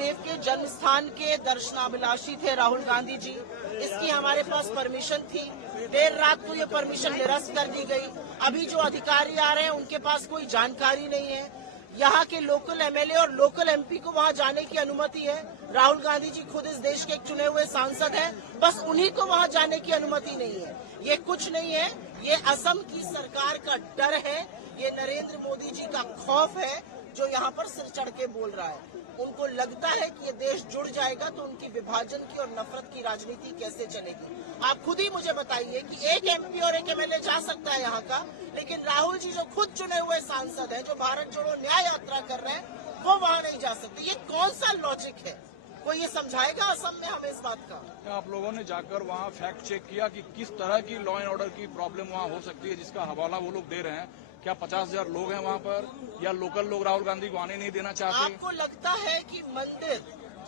देव के जन्म स्थान के दर्शनाभिलाषी थे राहुल गांधी जी। इसकी हमारे पास परमिशन थी। देर रात को ये परमिशन निरस्त कर दी गई। अभी जो अधिकारी आ रहे हैं उनके पास कोई जानकारी नहीं है। यहाँ के लोकल एमएलए और लोकल एमपी को वहाँ जाने की अनुमति है। राहुल गांधी जी खुद इस देश के एक चुने हुए सांसद हैं, बस उन्हीं को वहाँ जाने की अनुमति नहीं है। ये कुछ नहीं है, ये असम की सरकार का डर है, ये नरेंद्र मोदी जी का खौफ है जो यहाँ पर सिर चढ़ के बोल रहा है। उनको लगता है कि ये देश जुड़ जाएगा तो उनकी विभाजन की और नफरत की राजनीति कैसे चलेगी। आप खुद ही मुझे बताइए कि एक एमपी और एक एमएलए जा सकता है यहाँ का, लेकिन राहुल जी जो खुद चुने हुए सांसद हैं, जो भारत जोड़ो न्याय यात्रा कर रहे हैं, वो वहाँ नहीं जा सकते। ये कौन सा लॉजिक है? कोई ये समझाएगा असम में हमें इस बात का? आप लोगों ने जाकर वहाँ फैक्ट चेक किया कि किस तरह की लॉ एंड ऑर्डर की प्रॉब्लम वहाँ हो सकती है, जिसका हवाला वो लोग दे रहे हैं? क्या 50,000 लोग हैं वहाँ पर, या लोकल लोग राहुल गांधी को आने नहीं देना चाहते? आपको लगता है कि मंदिर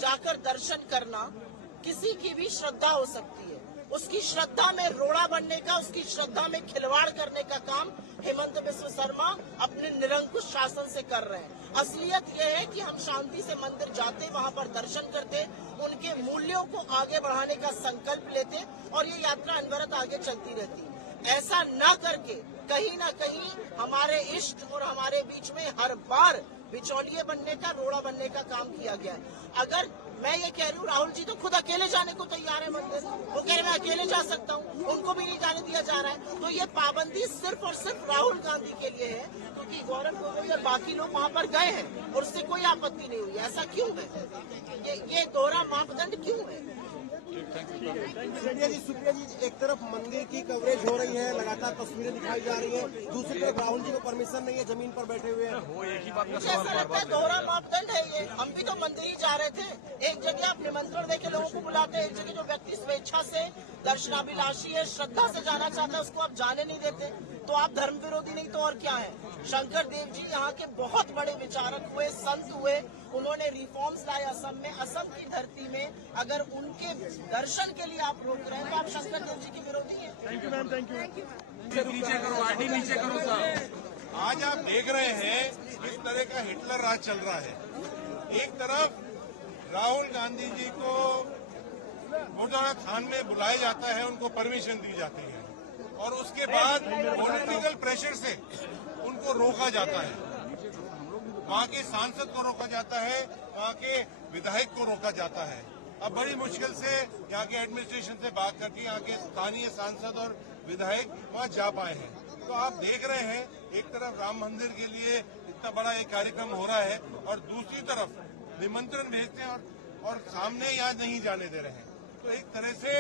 जाकर दर्शन करना किसी की भी श्रद्धा हो सकती है? उसकी श्रद्धा में रोड़ा बनने का, उसकी श्रद्धा में खिलवाड़ करने का काम हेमंत बिस्व शर्मा अपने निरंकुश शासन से कर रहे हैं। असलियत यह है कि हम शांति से मंदिर जाते, वहां पर दर्शन करते, उनके मूल्यों को आगे बढ़ाने का संकल्प लेते और ये यात्रा अनवरत आगे चलती रहती। ऐसा न करके कहीं ना कहीं हमारे इष्ट और हमारे बीच में हर बार बिचौलिए बनने का, रोड़ा बनने का काम किया गया है। अगर मैं ये कह रही हूँ, राहुल जी तो खुद अकेले जाने को तैयार है मंदिर, वो कह रहे मैं अकेले जा सकता हूँ, उनको भी नहीं जाने दिया जा रहा है। तो ये पाबंदी सिर्फ और सिर्फ राहुल गांधी के लिए है, क्योंकि गौरव गोगोई और बाकी लोग वहाँ पर गए हैं और उससे कोई आपत्ति नहीं हुई। ऐसा क्यों है? ये दोहरा मापदंड क्यों है? सुप्रिया जी, एक तरफ मंदिर की कवरेज हो रही है, लगातार तस्वीरें दिखाई जा रही है, दूसरी तरफ राहुल जी को परमिशन नहीं है, जमीन पर बैठे हुए हैं। वो एक ही बात का मुझे ऐसा लगता है दोहरा मापदंड है ये। हम भी तो मंदिर ही जा रहे थे। एक जगह आप निमंत्रण देके लोगों को बुलाते हैं, एक जगह जो व्यक्ति स्वेच्छा से दर्शनाभिलाषी है, श्रद्धा से जाना चाहता है, उसको आप जाने नहीं देते। तो आप धर्म विरोधी नहीं तो और क्या है? शंकर देव जी यहाँ के बहुत बड़े विचारक हुए, संत हुए, उन्होंने रिफॉर्म्स लाए असम में। असम की धरती में अगर उनके दर्शन के लिए आप रोक रहे हैं तो आप शंकर देव जी के विरोधी हैं। Thank you ma'am, thank you. नीचे करो, आईडी नीचे करो साहब। आज आप देख रहे हैं किस तरह का हिटलर राज चल रहा है। एक तरफ राहुल गांधी जी को गुरुद्वारा खान में बुलाया जाता है, उनको परमिशन दी जाती है, और उसके बाद पॉलिटिकल प्रेशर से उनको रोका जाता है। वहाँ के सांसद को रोका जाता है, वहाँ के विधायक को रोका जाता है। अब बड़ी मुश्किल से यहाँ के एडमिनिस्ट्रेशन से बात करके यहाँ के स्थानीय सांसद और विधायक वहाँ जा पाए हैं। तो आप देख रहे हैं, एक तरफ राम मंदिर के लिए इतना बड़ा एक कार्यक्रम हो रहा है और दूसरी तरफ निमंत्रण भेजते हैं और सामने यहाँ नहीं जाने दे रहे हैं। तो एक तरह से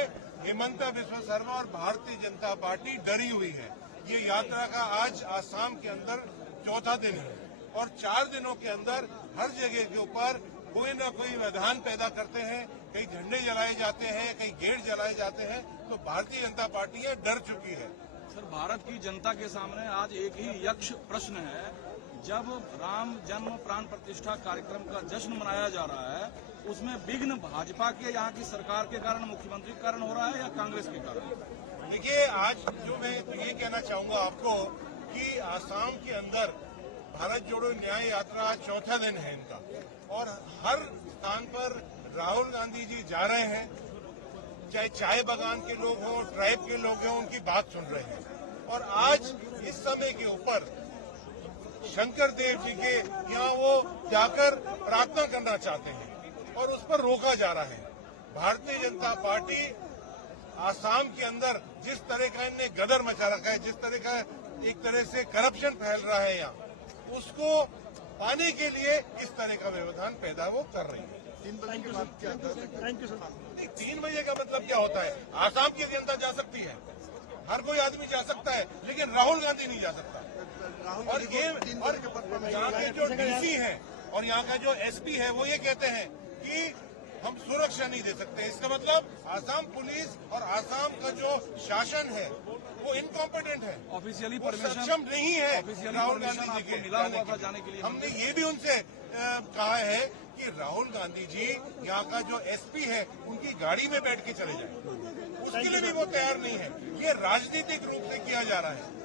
हेमंत बिस्व शर्मा और भारतीय जनता पार्टी डरी हुई है। ये यात्रा का आज आसाम के अंदर चौथा दिन है और 4 दिनों के अंदर हर जगह के ऊपर कोई न कोई व्यवधान पैदा करते हैं, कहीं झंडे जलाए जाते हैं, कहीं गेट जलाए जाते हैं। तो भारतीय जनता पार्टी है डर चुकी है। सर, भारत की जनता के सामने आज एक ही यक्ष प्रश्न है। जब राम जन्म प्राण प्रतिष्ठा कार्यक्रम का जश्न मनाया जा रहा है, उसमें विघ्न भाजपा के, यहाँ की सरकार के कारण, मुख्यमंत्री के कारण हो रहा है या कांग्रेस के कारण? देखिए, आज जो मैं ये कहना चाहूंगा आपको कि आसाम के अंदर भारत जोड़ो न्याय यात्रा चौथा दिन है इनका, और हर स्थान पर राहुल गांधी जी जा रहे हैं। चाहे चाय बागान के लोग हों, ट्राइब के लोग हों, उनकी बात सुन रहे हैं। और आज इस समय के ऊपर शंकर देव जी के यहाँ वो जाकर प्रार्थना करना चाहते हैं और उस पर रोका जा रहा है। भारतीय जनता पार्टी आसाम के अंदर जिस तरह का इनने गदर मचा रखा है, जिस तरह का एक तरह से करप्शन फैल रहा है यहाँ, उसको पाने के लिए इस तरह का व्यवधान पैदा वो कर रही है। 3 बजे के बाद क्या? Thank you sir. 3 बजे का मतलब क्या होता है? आसाम की जनता जा सकती है, हर कोई आदमी जा सकता है, लेकिन राहुल गांधी नहीं जा सकता। और ये और यहाँ के जो डीसी हैं और यहाँ का जो एसपी है वो ये कहते हैं कि हम सुरक्षा नहीं दे सकते। इसका मतलब आसाम पुलिस और आसाम का जो शासन है वो इनकॉम्पिटेंट है, ऑफिशियली सक्षम नहीं है राहुल गांधी जी के मिला हुआ था जाने के लिए। हमने ये भी उनसे कहा है कि राहुल गांधी जी यहाँ का जो एसपी है उनकी गाड़ी में बैठ के चले जाए, उसके लिए भी वो तैयार नहीं है। ये राजनीतिक रूप से किया जा रहा है।